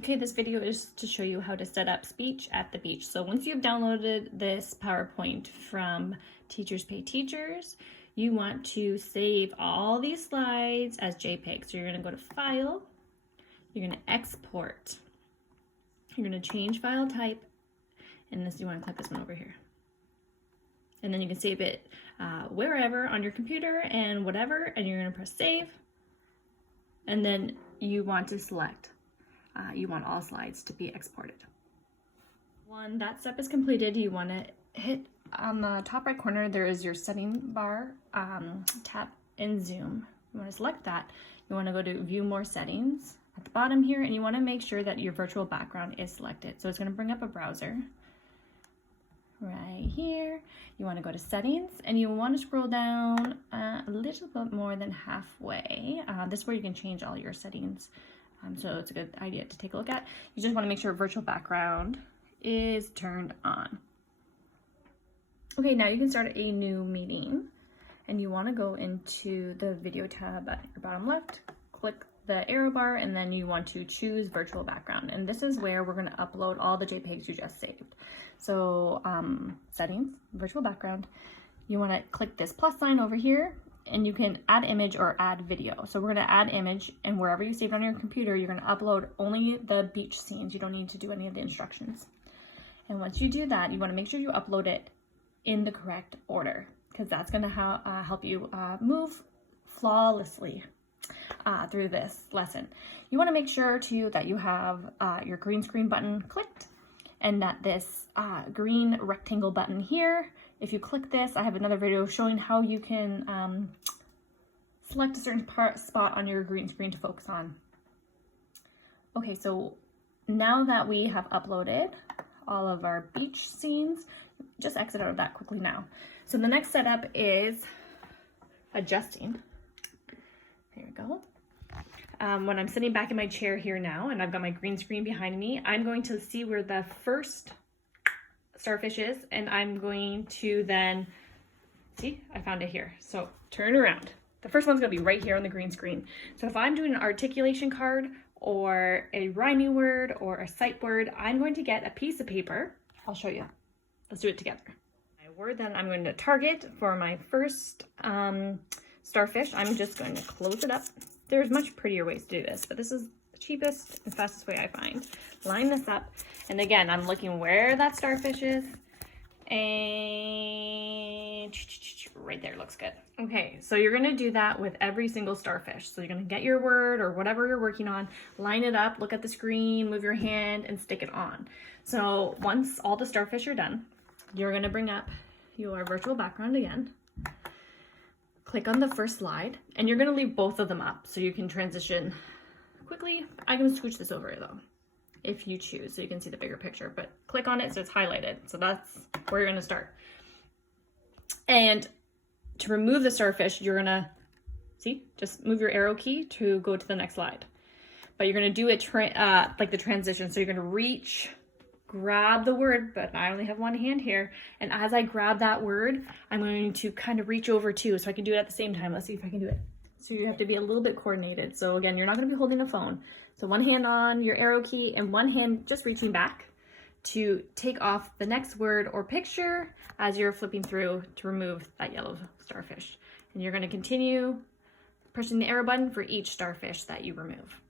Okay, this video is to show you how to set up speech at the beach. So once you've downloaded this PowerPoint from Teachers Pay Teachers, you want to save all these slides as JPEG. So you're going to go to File, you're going to Export, you're going to change file type, and you want to click this one over here. And then you can save it wherever on your computer and whatever, and you're going to press Save. And then you want to select. You want all slides to be exported. When that step is completed, you want to hit on the top right corner, there is your setting bar, tap and zoom. You want to select that. You want to go to view more settings at the bottom here, and you want to make sure that your virtual background is selected. So it's going to bring up a browser right here. You want to go to settings, and you want to scroll down a little bit more than halfway. This is where you can change all your settings. So it's a good idea to take a look at. You just want to make sure virtual background is turned on. Okay, now you can start a new meeting, and you want to go into the video tab at your bottom left, click the arrow bar, and then you want to choose virtual background. And this is where we're going to upload all the JPEGs you just saved. So settings, virtual background, you want to click this plus sign over here, and you can add image or add video. So we're going to add image, and wherever you saved on your computer, you're going to upload only the beach scenes. You don't need to do any of the instructions. And once you do that, you want to make sure you upload it in the correct order, because that's going to help you move flawlessly through this lesson. You want to make sure too that you have your green screen button clicked, and that this green rectangle button here, if you click this, I have another video showing how you can select a certain spot on your green screen to focus on. Okay, so now that we have uploaded all of our beach scenes, just exit out of that quickly now. So the next setup is adjusting. There we go. When I'm sitting back in my chair here now, and I've got my green screen behind me, I'm going to see where the first starfish is, and I'm going to then, see, I found it here. So turn around. The first one's gonna be right here on the green screen. So if I'm doing an articulation card or a rhyming word or a sight word, I'm going to get a piece of paper. I'll show you. Let's do it together. My word that I'm going to target for my first starfish, I'm just going to close it up. There's much prettier ways to do this, but this is the cheapest and fastest way I find. Line this up, and again, I'm looking where that starfish is, and right there, looks good. Okay, so you're gonna do that with every single starfish. So you're gonna get your word or whatever you're working on, line it up, look at the screen, move your hand, and stick it on. So once all the starfish are done, you're gonna bring up your virtual background again, click on the first slide, and you're gonna leave both of them up so you can transition quickly. I'm gonna scooch this over though, if you choose, so you can see the bigger picture, but click on it so it's highlighted. So that's where you're gonna start. And to remove the starfish, you're gonna, see, just move your arrow key to go to the next slide. But you're gonna do it like the transition. So you're gonna reach, grab the word, but I only have one hand here. And as I grab that word, I'm going to kind of reach over too, so I can do it at the same time. Let's see if I can do it. So you have to be a little bit coordinated. So again, you're not gonna be holding a phone. So one hand on your arrow key and one hand just reaching back to take off the next word or picture as you're flipping through to remove that yellow starfish. And you're gonna continue pushing the arrow button for each starfish that you remove.